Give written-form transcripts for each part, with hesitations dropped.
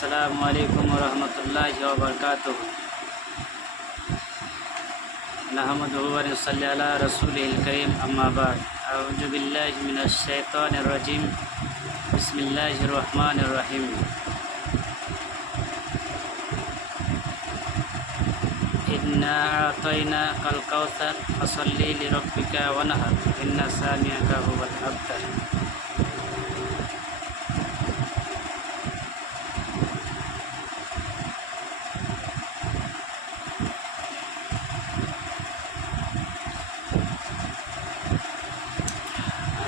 अस्सलामु अलैकुम वरहमतुल्लाहि वबरकातुहू। नहमदुहु व नसल्ली अला रसूलिल करीम, अम्मा बाद। अऊज़ु बिल्लाहि मिनश शैतानिर रजीम। बिस्मिल्लाहिर रहमानिर रहीम। इन्ना अतैनाकल कौसर फसल्ली लिरब्बिका वनहर इन्ना शानिअका हुवल अब्तर।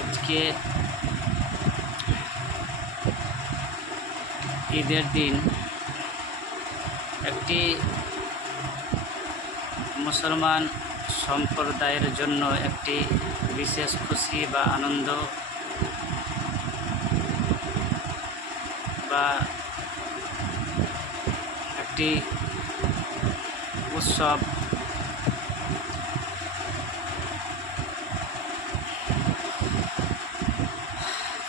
আজকে ঈদের দিন একটি মুসলমান সম্প্রদায়ের জন্য একটি বিশেষ খুশি বা আনন্দ বা একটি উৎসব।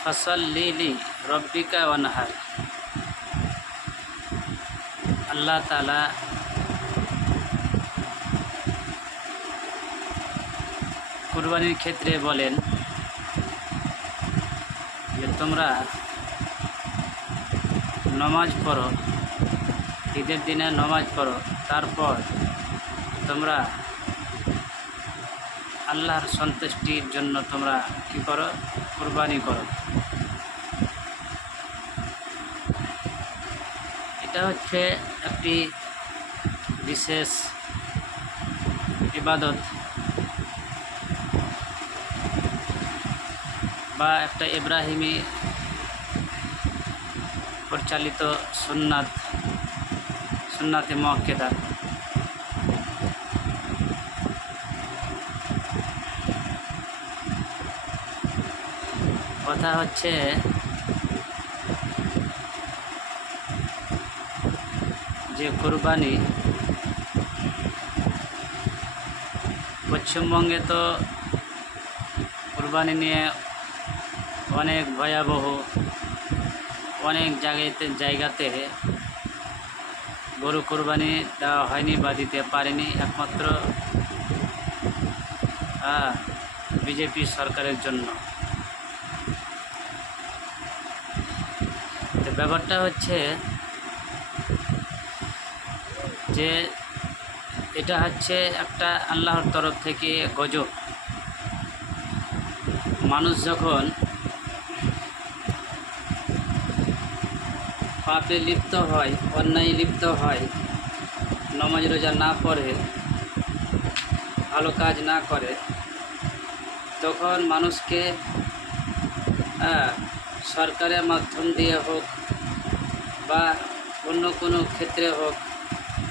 ফসল্লি লিরব্বিকা ওয়ানহার। আল্লাহ তাআলা কুরবানির ক্ষেত্রে বলেন যে তোমরা নমাজ পড়ো, ঈদের দিনে নমাজ পড়ো, তারপর তোমরা আল্লাহর সন্তুষ্টির জন্য তোমরা কী করো? কুরবানি করো। এটা হচ্ছে একটি বিশেষ ইবাদত বা একটা ইব্রাহিমী পরিচালিত সুন্নাতে মুআক্কাদা। কথা হচ্ছে যে কুরবানি পশ্চিমবঙ্গে তো কুরবানি নিয়ে অনেক ভয়াবহ, অনেক জায়গাতে গরু কুরবানি দেওয়া হয়নি বা দিতে পারেনি, একমাত্র বিজেপি সরকারের জন্য। তো ব্যাপারটা হচ্ছে যে এটা হচ্ছে একটা আল্লাহর তরফ থেকে গজব। মানুষ যখন পাপে লিপ্ত হয়, অন্যায় লিপ্ত হয়, নমাজ রোজা না পড়ে, ভালো কাজ না করে, তখন মানুষকে সরকারের মাধ্যম দিয়ে হোক বা অন্য কোনো ক্ষেত্রে হোক,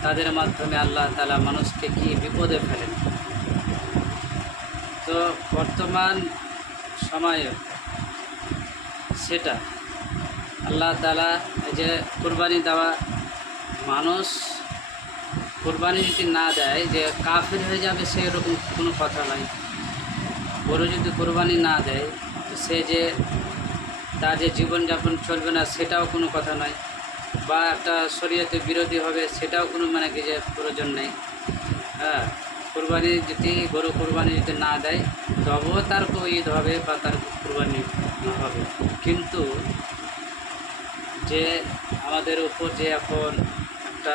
তাদের মাধ্যমে আল্লাহ তাআলা মানুষকে কি বিপদে ফেলেন। তো বর্তমান সময়ে সেটা আল্লাহ তাআলা যে কুরবানি দেওয়া, মানুষ কুরবানি যদি না দেয় যে কাফের হয়ে যাবে সেরকম কোনো কথা নয়। গরু যদি কুরবানি না দেয় সে যে তার যে জীবনযাপন চলবে না সেটাও কোনো কথা নয়, বা একটা শরীয়তে বিরোধী হবে সেটাও কোনো মানে কি যে প্রয়োজন নেই। কুরবানি যদি গরু কুরবানি যদি না দেয় তবুও তার ঈদ হবে বা তার কুরবানি হবে। কিন্তু যে আমাদের উপর যে এখন একটা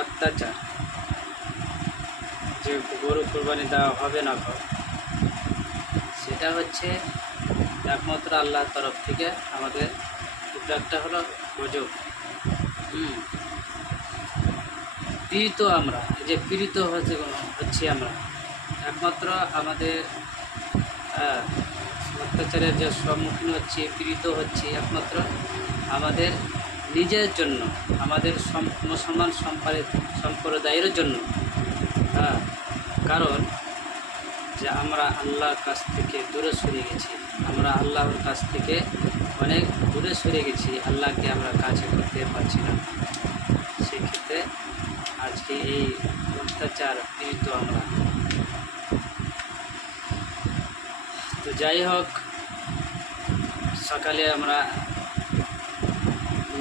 অত্যাচার, যে গরু কুরবানি দেওয়া হবে না, সেটা হচ্ছে একমাত্র আল্লাহর তরফ থেকে আমাদের একটা হলো গজব। পীড়িত আমরা, যে পীড়িত হচ্ছি আমরা, একমাত্র আমাদের অত্যাচারের যে সম্মুখীন হচ্ছি, পীড়িত হচ্ছি একমাত্র আমাদের নিজের জন্য, আমাদের মুসলমান সম্প্রদায়ের জন্য। কারণ যে আমরা আল্লাহর কাছ থেকে দূরে সরে গেছি, আমরা আল্লাহর কাছ থেকে অনেক দূরে সরে গেছি, আল্লাহকে আমরা কাছে করতে পারছি না। সেক্ষেত্রে আজকে এই অত্যাচার পীড়িত আমরা। তো যাই হোক, সকালে আমরা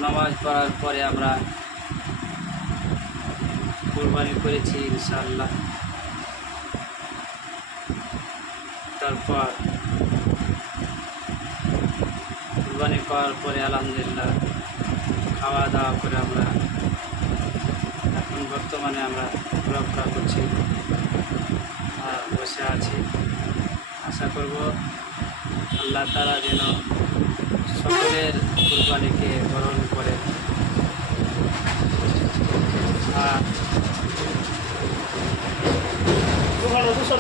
নামাজ পড়ার পরে আমরা কুরবানি করেছি ইনশাআল্লাহ। তারপর কুরবানি করার পরে আলহামদুলিল্লাহ খাওয়া দাওয়া করে আমরা এখন বর্তমানে আমরা ঘোরাফেরা করছি আর বসে আছি। আশা করব আল্লাহ তাআলা যেন সকলের কুরবানিকে গ্রহণ করে। আর